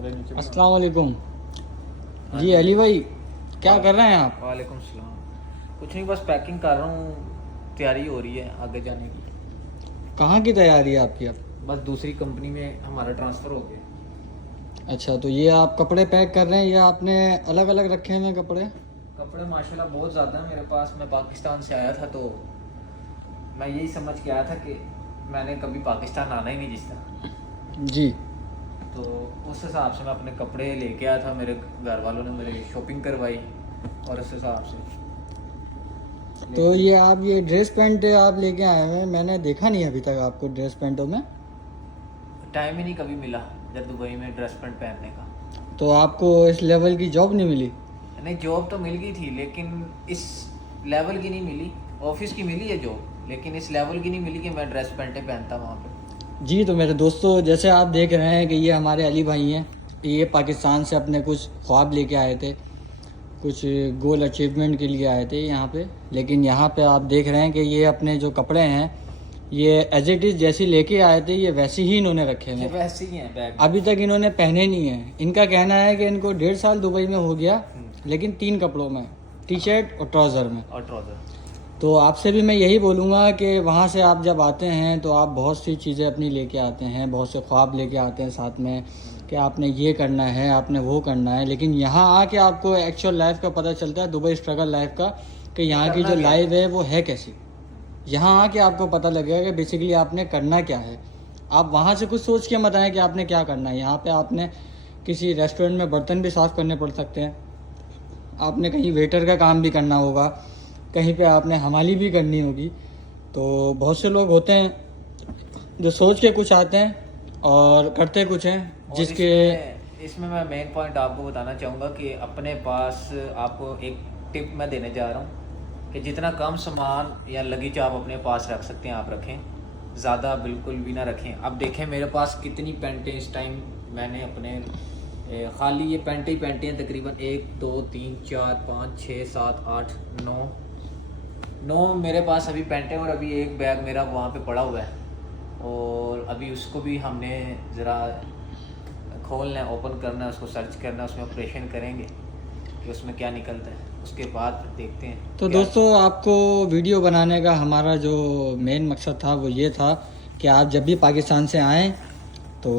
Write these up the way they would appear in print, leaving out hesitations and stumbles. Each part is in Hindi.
अस्सलाम वालेकुम। जी अली भाई, क्या कर रहे हैं आप? वालेकुम सलाम। कुछ नहीं, बस पैकिंग कर रहा हूँ, तैयारी हो रही है आगे जाने की। कहाँ की तैयारी है आपकी अब? बस दूसरी कंपनी में हमारा ट्रांसफ़र हो गया। अच्छा, तो ये आप कपड़े पैक कर रहे हैं या आपने अलग अलग रखे हुए हैं कपड़े? कपड़े माशाल्लाह बहुत ज़्यादा हैं मेरे पास। मैं पाकिस्तान से आया था तो मैं यही समझ के आया था कि मैंने कभी पाकिस्तान आना ही नहीं जिस तरह, जी। तो उस हिसाब से मैं अपने कपड़े लेके आया था। मेरे घर वालों ने मेरी शॉपिंग करवाई और उस हिसाब से तो ये आप ये ड्रेस पैंट आप लेके आए हैं, मैंने देखा नहीं अभी तक आपको ड्रेस पैंटों में। टाइम ही नहीं कभी मिला जब दुबई में ड्रेस पैंट पहनने का। तो आपको इस लेवल की जॉब नहीं मिली? नहीं, जॉब तो मिल गई थी लेकिन इस लेवल की नहीं मिली। ऑफिस की मिली है जॉब, लेकिन इस लेवल की नहीं मिली कि मैं ड्रेस पैंटें पहनता वहाँ पे। जी, तो मेरे दोस्तों, जैसे आप देख रहे हैं कि ये हमारे अली भाई हैं। ये पाकिस्तान से अपने कुछ ख्वाब लेके आए थे, कुछ गोल अचीवमेंट के लिए आए थे यहाँ पे। लेकिन यहाँ पे आप देख रहे हैं कि ये अपने जो कपड़े हैं ये एज इट इज़ जैसी लेके आए थे ये वैसे ही इन्होंने रखे ये हैं। वैसे ही हैं बैग। अभी तक इन्होंने पहने नहीं है। इनका कहना है कि इनको 1.5 साल दुबई में हो गया, लेकिन 3 कपड़ों में, टी शर्ट और ट्राउज़र में। और ट्राउज़र। तो आपसे भी मैं यही बोलूँगा कि वहाँ से आप जब आते हैं तो आप बहुत सी चीज़ें अपनी लेके आते हैं, बहुत से ख्वाब लेके आते हैं साथ में कि आपने ये करना है, आपने वो करना है। लेकिन यहाँ आके आपको एक्चुअल लाइफ का पता चलता है, दुबई स्ट्रगल लाइफ का, कि यहाँ की जो लाइफ है वो है कैसी। यहाँ आके आपको पता लगेगा कि बेसिकली आपने करना क्या है। आप वहाँ से कुछ सोच के मत आएँ कि आपने क्या करना है। यहाँ पे आपने किसी रेस्टोरेंट में बर्तन भी साफ़ करने पड़ सकते हैं, आपने कहीं वेटर का काम भी करना होगा, कहीं पे आपने हमाली भी करनी होगी। तो बहुत से लोग होते हैं जो सोच के कुछ आते हैं और करते कुछ हैं, और जिसके इसमें मैं मेन पॉइंट आपको बताना चाहूँगा कि अपने पास आपको एक टिप मैं देने जा रहा हूँ कि जितना कम सामान या लगेज आप अपने पास रख सकते हैं आप रखें, ज़्यादा बिल्कुल भी ना रखें। अब देखें मेरे पास कितनी पेंटें इस टाइम मैंने अपने खाली ये पेंटें ही पेंटें हैं तकरीबन 1 2 3 4 5 6 7 8 9 मेरे पास अभी पेंटें। और अभी एक बैग मेरा वहाँ पे पड़ा हुआ है और अभी उसको भी हमने ज़रा खोलना है, ओपन करना है, उसको सर्च करना है, उसमें ऑपरेशन करेंगे कि उसमें क्या निकलता है, उसके बाद देखते हैं। तो दोस्तों, आपको वीडियो बनाने का हमारा जो मेन मकसद था वो ये था कि आप जब भी पाकिस्तान से आएँ तो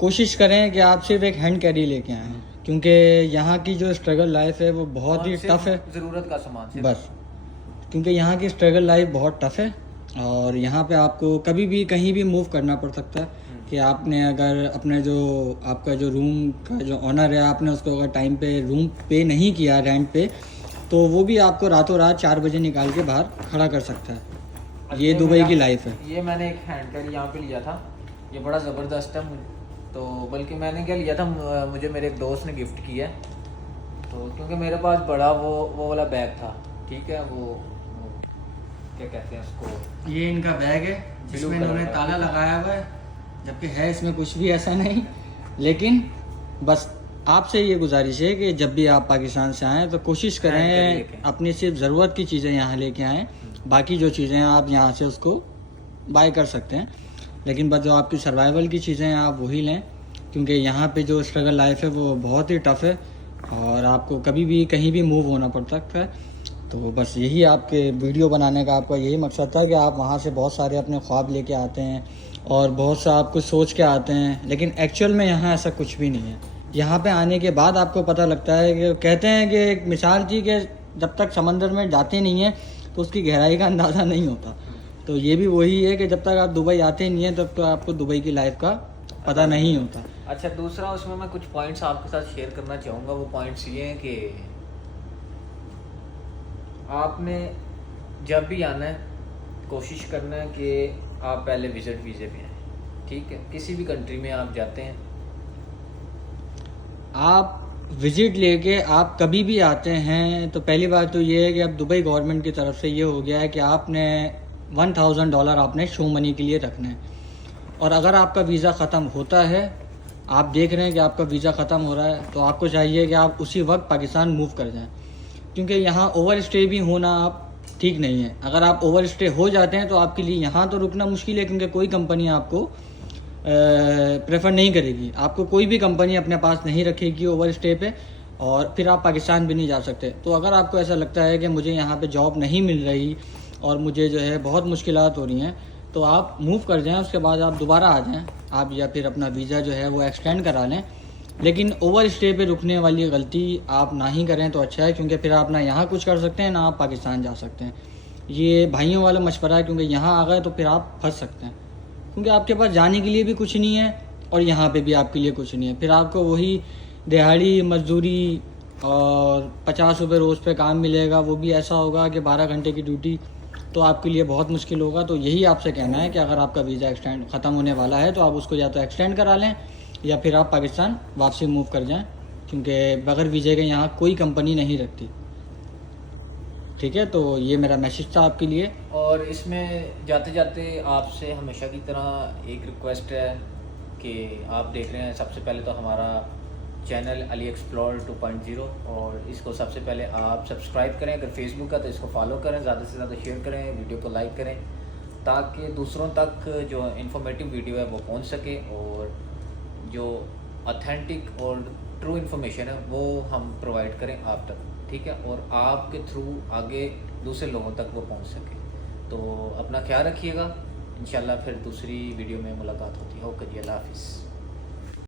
कोशिश करें कि आप सिर्फ एक हैंड कैरी लेके आएँ, क्योंकि यहाँ की जो स्ट्रगल लाइफ है वो बहुत ही टफ़ है। ज़रूरत का सामान सिर्फ। बस, क्योंकि यहाँ की स्ट्रगल लाइफ बहुत टफ़ है और यहाँ पे आपको कभी भी कहीं भी मूव करना पड़ सकता है। कि आपने अगर अपने जो आपका जो रूम का जो ऑनर है, आपने उसको अगर टाइम पे रूम पे नहीं किया रेंट पे, तो वो भी आपको रातों रात 4 बजे निकाल के बाहर खड़ा कर सकता है। ये दुबई की लाइफ है। ये मैंने एक हैंड कैरी यहाँ पे लिया था, ये बड़ा ज़बरदस्त है। तो बल्कि मैंने क्या लिया था, मुझे मेरे एक दोस्त ने गिफ्ट किया है। तो क्योंकि मेरे पास बड़ा वो वाला बैग था, ठीक है, वो क्या कहते हैं उसको, ये इनका बैग है जिसमें इन्होंने ताला लगाया हुआ है, जबकि है इसमें कुछ भी ऐसा नहीं। लेकिन बस आपसे ये गुजारिश है कि जब भी आप पाकिस्तान से आएँ तो कोशिश करें अपनी सिर्फ ज़रूरत की चीज़ें यहाँ लेके आएँ। बाकी जो चीज़ें हैं आप यहाँ से उसको बाय कर सकते हैं, लेकिन बस जो आपकी सर्वाइवल की चीज़ें हैं आप वही लें, क्योंकि यहाँ पे जो स्ट्रगल लाइफ है वो बहुत ही टफ़ है और आपको कभी भी कहीं भी मूव होना पड़ सकता है। तो बस यही आपके वीडियो बनाने का आपका यही मकसद था कि आप वहाँ से बहुत सारे अपने ख्वाब लेके आते हैं और बहुत सा आप कुछ सोच के आते हैं, लेकिन एक्चुअल में यहाँ ऐसा कुछ भी नहीं है। यहाँ पे आने के बाद आपको पता लगता है कि कहते हैं कि एक मिसाल थी कि जब तक समंदर में जाते नहीं हैं तो उसकी गहराई का अंदाज़ा नहीं होता। तो ये भी वही है कि जब तक आप दुबई आते नहीं हैं तब तो आपको दुबई की लाइफ का पता नहीं होता। अच्छा, दूसरा उसमें मैं कुछ पॉइंट्स आपके साथ शेयर करना चाहूँगा। वो पॉइंट्स ये हैं कि आपने जब भी आना है कोशिश करना है कि आप पहले विज़िट वीज़े पे आएँ, ठीक है। किसी भी कंट्री में आप जाते हैं, आप विज़िट लेके आप कभी भी आते हैं तो पहली बात तो ये है कि अब दुबई गवर्नमेंट की तरफ से ये हो गया है कि आपने $1000 आपने शो मनी के लिए रखना है। और अगर आपका वीज़ा ख़त्म होता है, आप देख रहे हैं कि आपका वीज़ा ख़त्म हो रहा है, तो आपको चाहिए कि आप उसी वक्त पाकिस्तान मूव कर जाएं, क्योंकि यहाँ ओवर स्टे भी होना आप ठीक नहीं है। अगर आप ओवर स्टे हो जाते हैं तो आपके लिए यहाँ तो रुकना मुश्किल है, क्योंकि कोई कंपनी आपको प्रेफर नहीं करेगी, आपको कोई भी कंपनी अपने पास नहीं रखेगी ओवर स्टे पे, और फिर आप पाकिस्तान भी नहीं जा सकते। तो अगर आपको ऐसा लगता है कि मुझे यहाँ पे जॉब नहीं मिल रही और मुझे जो है बहुत मुश्किलात हो रही हैं, तो आप मूव कर जाएं, उसके बाद आप दोबारा आ जाएं आप, या फिर अपना वीज़ा जो है वो एक्सटेंड करा लें। लेकिन ओवर स्टे पे रुकने वाली गलती आप ना ही करें तो अच्छा है, क्योंकि फिर आप ना यहाँ कुछ कर सकते हैं ना आप पाकिस्तान जा सकते हैं। ये भाइयों वाला मशवरा है, क्योंकि यहाँ आ गए तो फिर आप फंस सकते हैं, क्योंकि आपके पास जाने के लिए भी कुछ नहीं है और यहाँ पे भी आपके लिए कुछ नहीं है। फिर आपको वही दिहाड़ी मजदूरी और 50 रुपये रोज़ पे काम मिलेगा, वो भी ऐसा होगा कि 12 घंटे की ड्यूटी, तो आपके लिए बहुत मुश्किल होगा। तो यही आपसे कहना है कि अगर आपका वीज़ा एक्सटेंड ख़त्म होने वाला है तो आप उसको या तो एक्सटेंड करा लें या फिर आप पाकिस्तान वापसी मूव कर जाएं, क्योंकि बगैर वीज़े के यहाँ कोई कंपनी नहीं रखती। ठीक है, तो ये मेरा मैसेज था आपके लिए। और इसमें जाते जाते आपसे हमेशा की तरह एक रिक्वेस्ट है कि आप देख रहे हैं सबसे पहले तो हमारा चैनल अली एक्सप्लोर 2.0, और इसको सबसे पहले आप सब्सक्राइब करें। अगर फेसबुक का तो इसको फॉलो करें, ज़्यादा से ज़्यादा शेयर करें, वीडियो को लाइक करें, ताकि दूसरों तक जो इन्फॉर्मेटिव वीडियो है वो पहुंच सके, और जो ऑथेंटिक और ट्रू इन्फॉर्मेशन है वो हम प्रोवाइड करें आप तक। ठीक है, और आपके थ्रू आगे दूसरे लोगों तक वो पहुंच सके। तो अपना ख्याल रखिएगा, इंशाल्लाह फिर दूसरी वीडियो में मुलाकात होती है। ओके जी, अल्लाह हाफिज़।